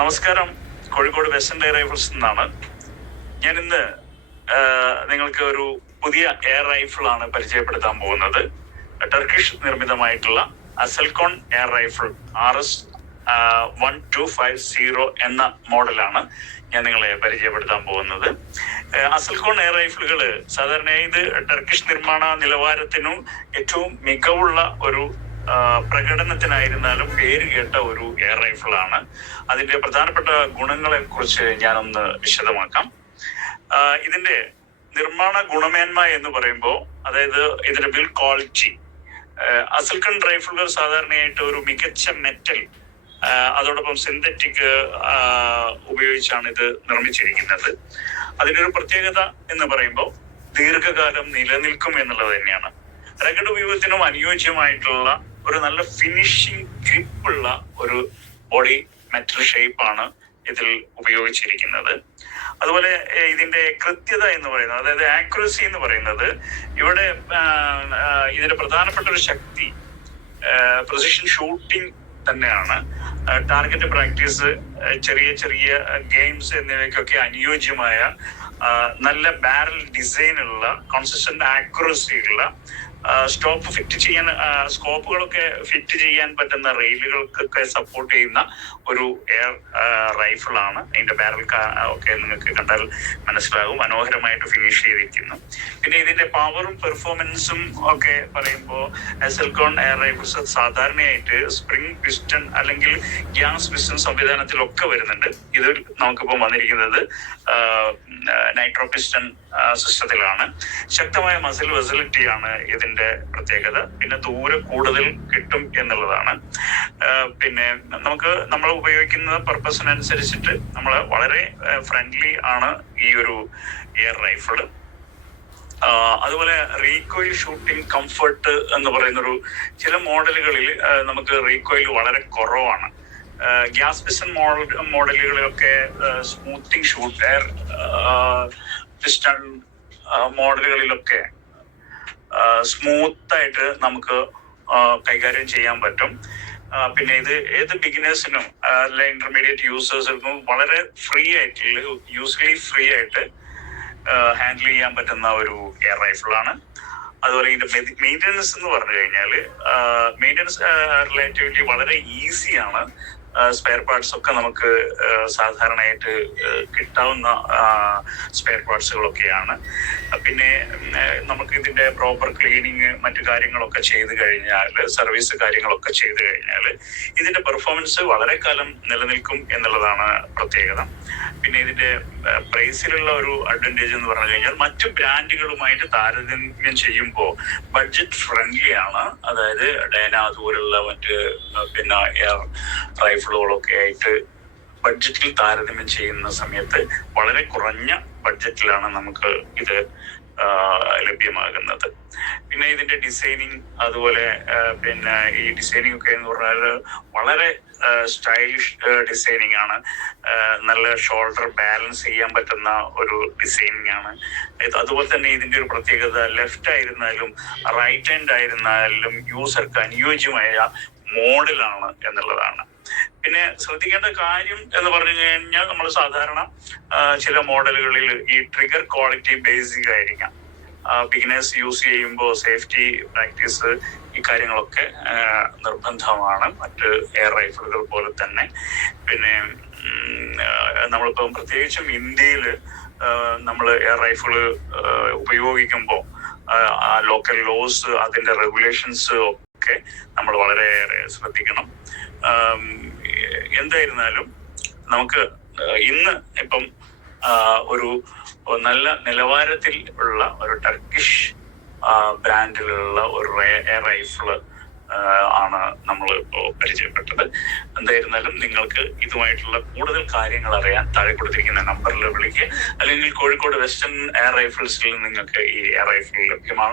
നമസ്കാരം, Kozhikode western air rifles നിന്നാണ്. ഞാൻ ഇന്ന് നിങ്ങൾക്ക് ഒരു പുതിയ എയർ റൈഫിളാണ് പരിചയപ്പെടുത്താൻ പോകുന്നത്. ടർക്കിഷ് നിർമ്മിതമായിട്ടുള്ള അസൽകോൺ എയർ റൈഫിൾ RS-1250 എന്ന മോഡലാണ് ഞാൻ നിങ്ങളെ പരിചയപ്പെടുത്താൻ പോകുന്നത്. അസൽകോൺ എയർ റൈഫിളുകൾ സാധാരണയായി ഇത് ടർക്കിഷ് നിർമ്മാണ നിലവാരത്തിനും ഏറ്റവും മികവുള്ള ഒരു പ്രകടനത്തിനായിരുന്നാലും പേര് കേട്ട ഒരു എയർ റൈഫിളാണ്. അതിന്റെ പ്രധാനപ്പെട്ട ഗുണങ്ങളെ കുറിച്ച് ഞാനൊന്ന് വിശദമാക്കാം. ഇതിന്റെ നിർമ്മാണ ഗുണമേന്മ എന്ന് പറയുമ്പോൾ, അതായത് ഇതിന്റെ ബിൽഡ് ക്വാളിറ്റി, അസൽകോൺ റൈഫിളുകൾ സാധാരണയായിട്ട് ഒരു മികച്ച മെറ്റൽ അതോടൊപ്പം സിന്തറ്റിക് ഉപയോഗിച്ചാണ് ഇത് നിർമ്മിച്ചിരിക്കുന്നത്. അതിന്റെ ഒരു പ്രത്യേകത എന്ന് പറയുമ്പോൾ ദീർഘകാലം നിലനിൽക്കും എന്നുള്ളത് തന്നെയാണ്. റഗഡ് ഉപയോഗത്തിനും അനുയോജ്യമായിട്ടുള്ള ഒരു നല്ല ഫിനിഷിംഗ് ഗ്രിപ്പുള്ള ഒരു ബോഡി മെറ്റൽ ഷേപ്പാണ് ഇതിൽ ഉപയോഗിച്ചിരിക്കുന്നത്. അതുപോലെ ഇതിന്റെ കൃത്യത എന്ന് പറയുന്നത്, അതായത് ആക്യുറസി എന്ന് പറയുന്നത്, ഇവിടെ ഇതിന്റെ പ്രധാനപ്പെട്ട ഒരു ശക്തി പ്രിസിഷൻ ഷൂട്ടിംഗ് തന്നെയാണ്. ടാർഗറ്റ് പ്രാക്ടീസ്, ചെറിയ ചെറിയ ഗെയിംസ് എന്നിവയ്ക്കൊക്കെ അനുയോജ്യമായ നല്ല ബാരൽ ഡിസൈനുള്ള, കോൺസിസ്റ്റന്റ് ആക്യുറസി ഉള്ള, സ്കോപ്പുകളൊക്കെ ഫിറ്റ് ചെയ്യാൻ പറ്റുന്ന റെയിലുകൾക്കൊക്കെ സപ്പോർട്ട് ചെയ്യുന്ന ഒരു എയർ റൈഫിളാണ്. അതിന്റെ ബാരൽ ഒക്കെ നിങ്ങൾക്ക് കണ്ടാൽ മനസ്സിലാകും, മനോഹരമായിട്ട് ഫിനിഷ് ചെയ്തിരിക്കുന്നു. പിന്നെ ഇതിന്റെ പവറും പെർഫോമൻസും ഒക്കെ പറയുമ്പോൾ അസൽകോൺ എയർ റൈഫിൾസ് സാധാരണയായിട്ട് സ്പ്രിംഗ് പിസ്റ്റൺ അല്ലെങ്കിൽ ഗ്യാസ് പിസ്റ്റൺ സംവിധാനത്തിലൊക്കെ വരുന്നുണ്ട്. ഇത് നമുക്കിപ്പോൾ വന്നിരിക്കുന്നത് നൈട്രോ പിസ്റ്റൺ സിസ്റ്റത്തിലാണ്. ശക്തമായ മസിൽ വെസിലിറ്റിയാണ് ഇതിന്റെ പ്രത്യേകത. പിന്നെ ദൂരെ കൂടുതൽ കിട്ടും എന്നുള്ളതാണ്. പിന്നെ നമ്മൾ ഉപയോഗിക്കുന്ന പർപ്പസിനനുസരിച്ചിട്ട് നമ്മൾ വളരെ ഫ്രണ്ട്ലി ആണ് ഈ ഒരു എയർ റൈഫിള്. അതുപോലെ റീകോയിൽ ഷൂട്ടിംഗ് കംഫർട്ട് എന്ന് പറയുന്നൊരു ചില മോഡലുകളിൽ നമുക്ക് റീകോയിൽ വളരെ കുറവാണ്. ഗ്യാസ് പിസ്റ്റൺ മോഡലുകളിലൊക്കെ സ്മൂത്തിങ് ഷൂട്ട്, എയർ പിസ്റ്റൺ മോഡലുകളിലൊക്കെ സ്മൂത്തായിട്ട് നമുക്ക് കൈകാര്യം ചെയ്യാൻ പറ്റും. പിന്നെ ഇത് ഏത് ബിഗിനേഴ്സിനും അല്ല ഇന്റർമീഡിയറ്റ് യൂസേഴ്സിനും വളരെ യൂസ്വലി ഫ്രീ ആയിട്ട് ഹാൻഡിൽ ചെയ്യാൻ പറ്റുന്ന ഒരു എയർ റൈഫിളാണ്. അതുപോലെ ഇതിന്റെ മെയിൻ്റനൻസ് എന്ന് പറഞ്ഞു കഴിഞ്ഞാൽ മെയിൻ്റനൻസ് റിലേറ്റീവ്ലി വളരെ ഈസിയാണ്. സ്പെയർ പാർട്സ് ഒക്കെ നമുക്ക് സാധാരണയായിട്ട് കിട്ടാവുന്ന സ്പെയർ പാർട്സുകളൊക്കെയാണ്. പിന്നെ നമുക്ക് ഇതിന്റെ പ്രോപ്പർ ക്ലീനിങ് മറ്റു കാര്യങ്ങളൊക്കെ ചെയ്ത് കഴിഞ്ഞാൽ, സർവീസ് കാര്യങ്ങളൊക്കെ ചെയ്ത് കഴിഞ്ഞാൽ ഇതിന്റെ പെർഫോമൻസ് വളരെ കാലം നിലനിൽക്കും എന്നുള്ളതാണ് പ്രത്യേകത. പിന്നെ ഇതിന്റെ പ്രൈസിലുള്ള ഒരു അഡ്വാൻറ്റേജ് എന്ന് പറഞ്ഞു കഴിഞ്ഞാൽ മറ്റു ബ്രാൻഡുകളുമായിട്ട് താരതമ്യം ചെയ്യുമ്പോൾ ബഡ്ജറ്റ് ഫ്രണ്ട്ലി ആണ്. അതായത് ഡയന അതുപോലുള്ള മറ്റ് പിന്നെ എയർ റൈഫിളുകളൊക്കെ ആയിട്ട് ബഡ്ജറ്റിൽ താരതമ്യം ചെയ്യുന്ന സമയത്ത് വളരെ കുറഞ്ഞ ബഡ്ജറ്റിലാണ് നമുക്ക് ഇത് ലഭ്യമാകുന്നത്. പിന്നെ ഇതിന്റെ ഡിസൈനിങ്, അതുപോലെ പിന്നെ ഈ ഡിസൈനിങ് ഒക്കെ എന്ന് പറഞ്ഞാൽ വളരെ സ്റ്റൈലിഷ് ഡിസൈനിങ് ആണ്. നല്ല ഷോൾഡർ ബാലൻസ് ചെയ്യാൻ പറ്റുന്ന ഒരു ഡിസൈനിങ് ആണ്. അതുപോലെ തന്നെ ഇതിന്റെ ഒരു പ്രത്യേകത, ലെഫ്റ്റ് ആയിരുന്നാലും റൈറ്റ് ഹാൻഡ് ആയിരുന്നാലും യൂസർക്ക് അനുയോജ്യമായ മോഡലാണ് എന്നുള്ളതാണ്. പിന്നെ ശ്രദ്ധിക്കേണ്ട കാര്യം എന്ന് പറഞ്ഞു കഴിഞ്ഞാൽ, നമ്മൾ സാധാരണ ചില മോഡലുകളിൽ ഈ ട്രിഗർ ക്വാളിറ്റി ബേസിക് ആയിരിക്കാം. ബിഗിനേഴ്സ് യൂസ് ചെയ്യുമ്പോൾ സേഫ്റ്റി പ്രാക്ടീസ്, ഈ കാര്യങ്ങളൊക്കെ നിർബന്ധമാണ് മറ്റ് എയർ റൈഫിളുകൾ പോലെ തന്നെ. പിന്നെ നമ്മളിപ്പം പ്രത്യേകിച്ചും ഇന്ത്യയിൽ നമ്മൾ എയർ റൈഫിള് ഉപയോഗിക്കുമ്പോൾ ലോക്കൽ ലോസ്, അതിന്റെ റെഗുലേഷൻസ് ഒക്കെ നമ്മൾ വളരെയേറെ ശ്രദ്ധിക്കണം. എന്തായിരുന്നാലും നമുക്ക് ഇന്ന് ഇപ്പം ഒരു നല്ല നിലവാരത്തിൽ ഉള്ള ഒരു ടർക്കിഷ് ബ്രാൻഡിലുള്ള ഒരു എയർ റൈഫിള് ആണ് നമ്മൾ ഇപ്പോൾ പരിചയപ്പെട്ടത്. എന്തായിരുന്നാലും നിങ്ങൾക്ക് ഇതുമായിട്ടുള്ള കൂടുതൽ കാര്യങ്ങൾ അറിയാൻ താഴെ കൊടുത്തിരിക്കുന്ന നമ്പറിൽ വിളിക്കുക, അല്ലെങ്കിൽ കോഴിക്കോട് വെസ്റ്റേൺ എയർ റൈഫിൾസിൽ നിങ്ങൾക്ക് ഈ എയർ റൈഫിൾ ലഭ്യമാണ്.